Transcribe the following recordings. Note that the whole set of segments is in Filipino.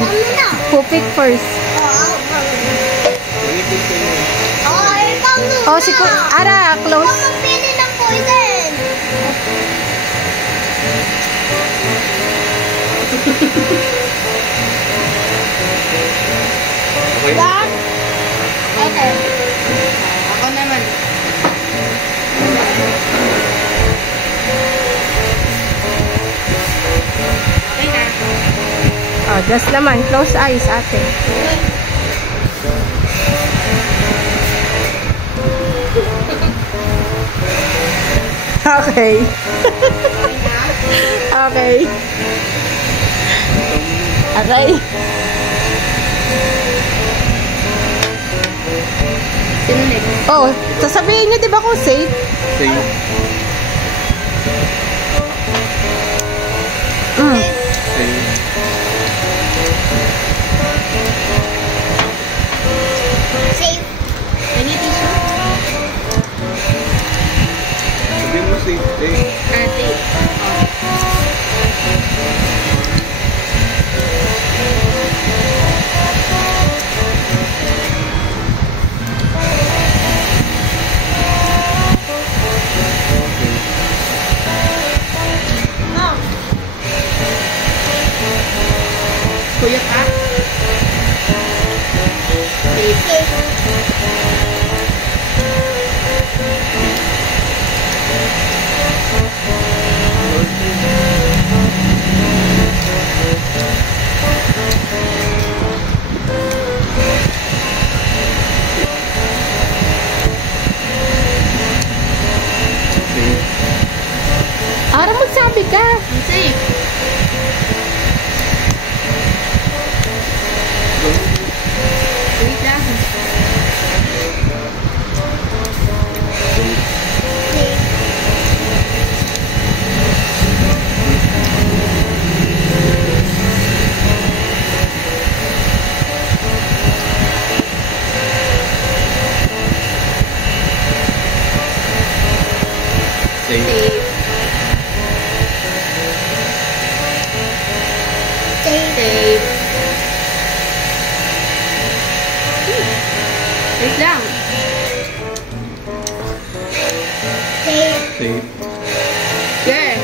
Ikaw. Who pick first? Oh, si Ara, close. Huwag magpili ng poison. Okay. Okay. Ako naman. Okay na. Oh, just naman. Close eyes, ate. Okay. Okay. Okay. Sino next? Oh, sasabihin niyo, di ba kung safe? Safe. Mm. Safe. Safe. Any tissue? Sabihin mo safe. Safe. Safe. Kuya ka? Safe. Ara, magsabi ka. Safe. Wait lang. Safe. Safe. Safe. Wait lang. Safe. Safe. Yeah.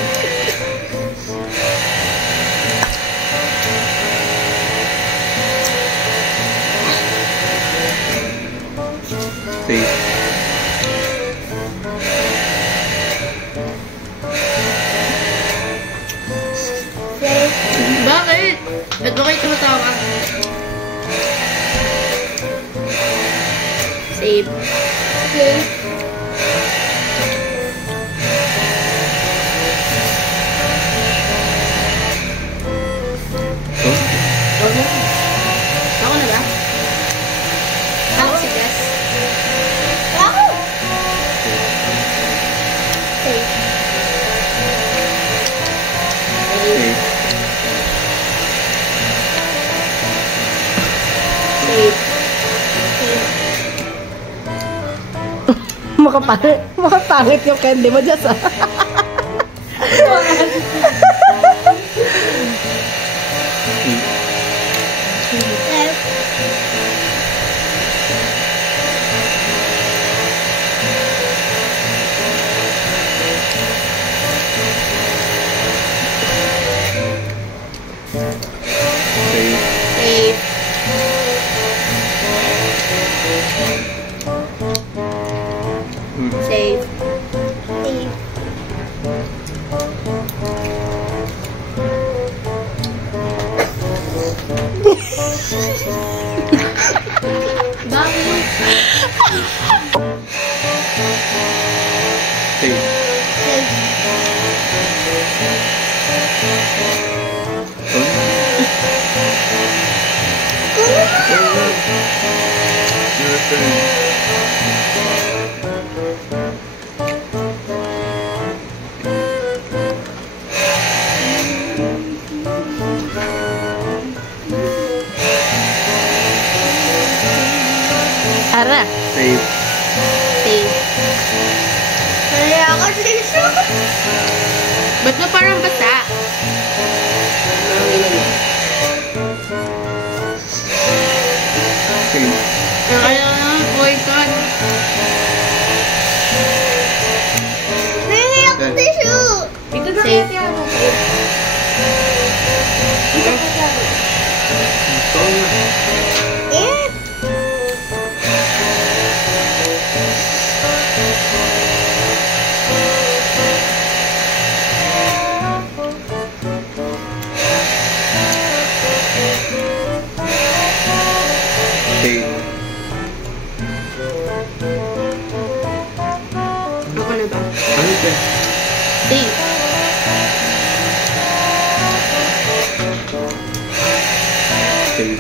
Safe. Bakit? Ba't ba kayo tumatawa? Safe. Safe. Ako na ba? Ako si Gus. Ako. Safe. Safe. Safe. Makapangit yung candy mo, Diyos, ah. Safe. Safe. Safe. Safe. Safe. Bakit? Safe. Your turn. Ara. Safe. Safe. Kaya ako tissue. Ba't mo parang basa? Safe eh. Safe. Safe.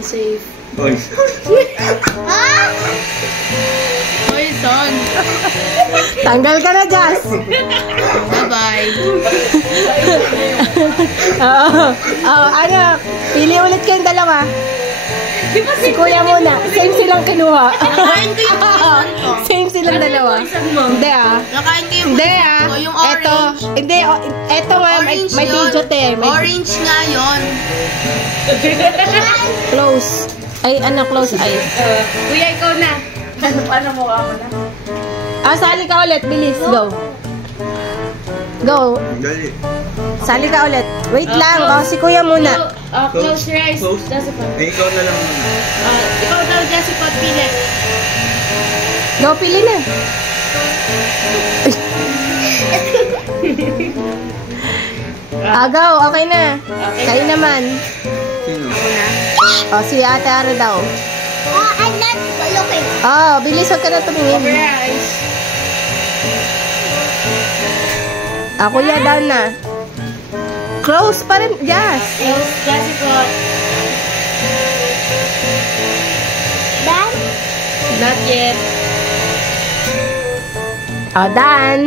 Safe. Oy. Ah! Poison. Tanggal ka na, Jazz. Bye-bye. Oo. Ano, pili ulit kayong dalawa. Si kuya muna. Same silang kinuha. Nakain ko yung poison ko. Same silang dalawa. Hindi ah. Nakain ko yung Hindi poison ah. ko. Yung Eto. orange. Hindi. Eto nga. May Orange video yun. te. May Orange nga yun. close. Ay, ano, close eyes. Kuya, ikaw na. Paano mo ako na? Sali ka ulit. Bilis. Go. Go. Dali. Sali ka ulit. Wait lang. Si kuya muna. Close your eyes. Close. Jasipot. Ay, ikaw na lang muna. Ikaw daw, Jasipot, pili. Go, pili na. Go. Okay na. Okay. Kayo naman. Sino? Si ate Ara daw. I'm not looking. Bilis. Huwag ka na Over tumingin. your eyes. Kuya, down na. Close pa rin. Yes. Close, Jasipot. Done? Not yet. Done.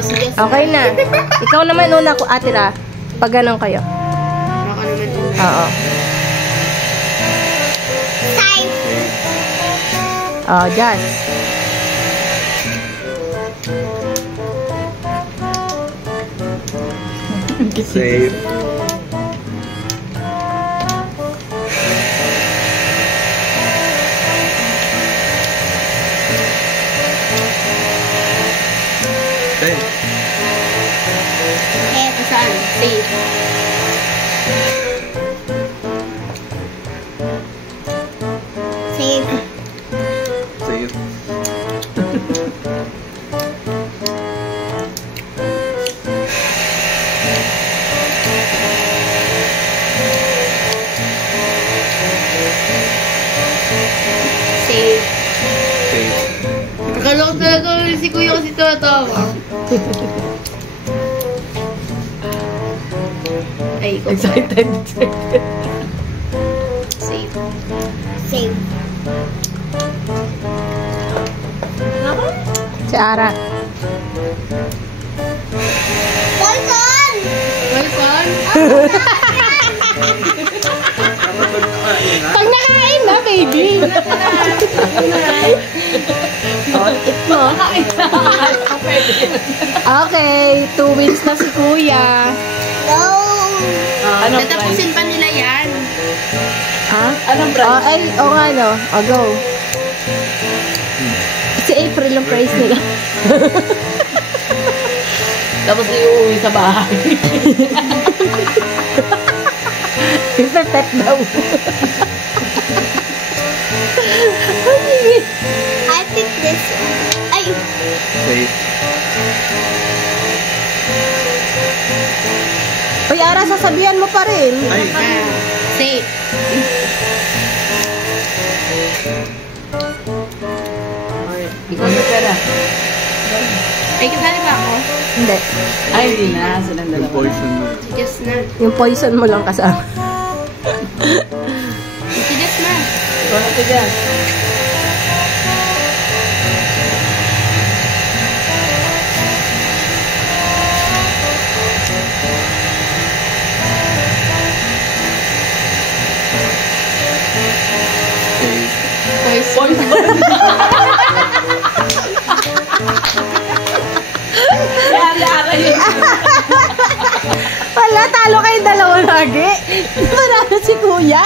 Sige. Okay na. Ikaw naman una ko, ate Ra. Pag ganun kayo. Ako naman una. Oo. Time. Jazz. Safe. Safe. Saan? Safe. Save. Safe. Safe. Safe. Akala ko talaga si kuya kasi tumatawa. Ay, ikaw. Excited. Safe. Save. Si Ara. Poison! Poison? Dapat ba nakain na? Pag nakain na, baby. Eat mo. Okay, 2 weeks na si kuya. No. Ano Tatapusin pa nila yan. Ha? Anong price? Ay, nga no. Go. Si April ang price nila. Tapos iuwi sa bahay. Mr. Pet daw. I pick this one. Ay, Safe. Uy, Ara, sasabihan mo pa rin. Ay. Safe. Ikaw na pera. Ay, kasali ba ako? Hindi. Ay, hindi na. Silang Yung dalawa. poison mo. Yes na. Yung poison mo lang kasama. Yes na. Ikaw na tigas. Safe. Poison. Lara yun. Wala, talo kayong dalawa lagi. Manalo si kuya.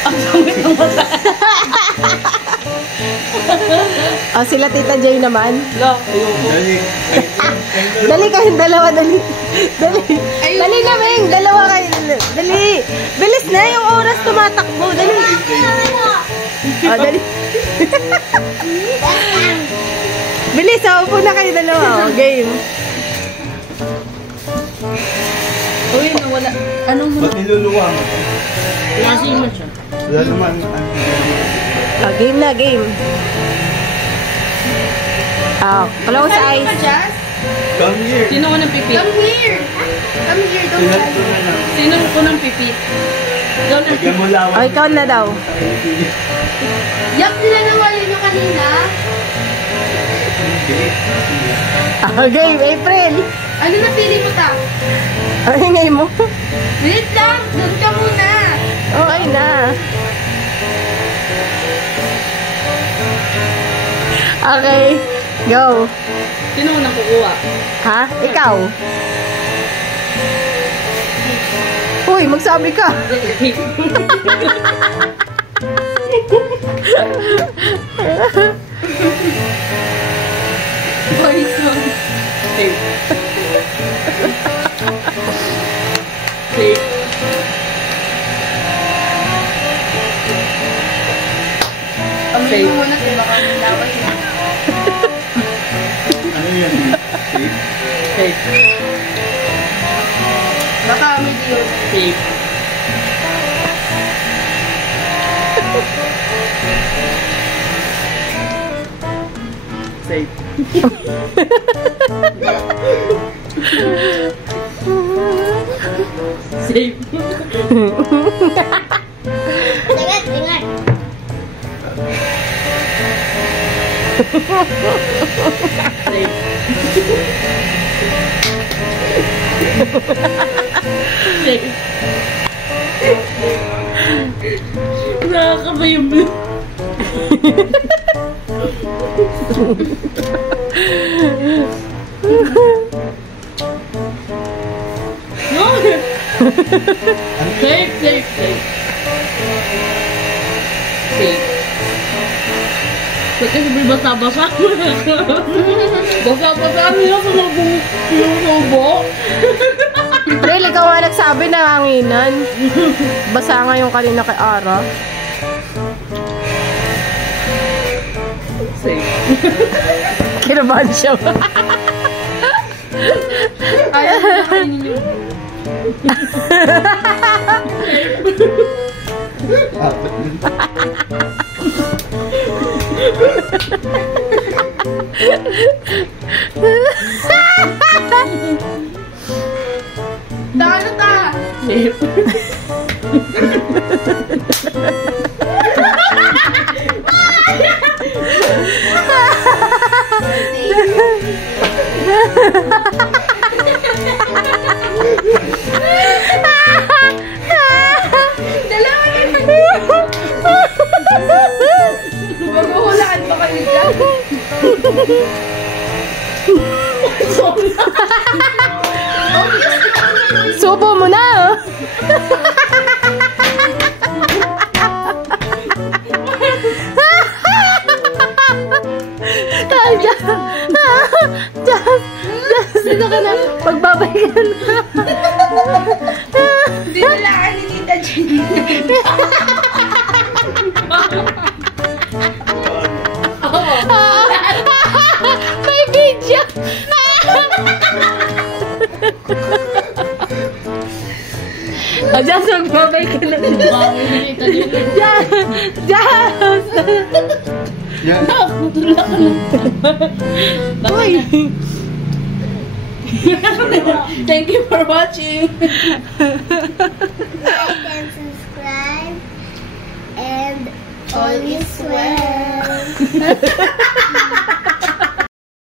Ang sungit ng mata. O, sila Tita Joy naman. Lock, ayoko. Dali. Dali kayong dalawa, dali. Dali. Dali na, Ming. Dalawa kayo. Dali. Bilis na yung oras tumatakbo. Dali. O, dali. Bilis, upo na kayo dalawa. O, game. Uy, nawala. Anong Ba't niluluwang? Nasi mo siya. Wala naman. O, game na, game. O, close eyes. Come here. Sino ko nang pipit? Come here. Come here. Don't Silat touch ko na lang. Sino ko nang pipit? Doon na. Lagyan mo lawan. O, ikaw na daw. Yuck, nila nawali nyo kanina. O, game, April. Ano na pili mo ta? O, hingay mo. Wait lang. Doon ka muna. Okay na. Okay, go. Sino ko nang kukuha? Ha? Ikaw? Uy, magsabi ka. Poison. Safe. Safe. Pamili mo muna sila. Baka nilaway na. Ano yan? Safe? Safe. Baka may deal. Safe. Safe. Safe. Ingat, ingat. Safe. Nakakabayom mo. No! Safe, safe, safe. Safe. Ba't kasi may basa-basa? Basa-basa niya sa subo. April, ikaw nga nagsabi na hanginan. Basa nga yung kanina kay Ara. Safe. Kinabahan siya. Ayaw ko na kainin yung... Dalo ta. Safe. Dalawa na yun. Maghuhulaan pa kayo dyan. Subo mo na. Dito ka na. Magbabay ka na. Hindi nilaan ni Tita Jenny. May video. Just magbabay ka na. Just. Yan. Uy. Thank you for watching. Like and subscribe. And all is well.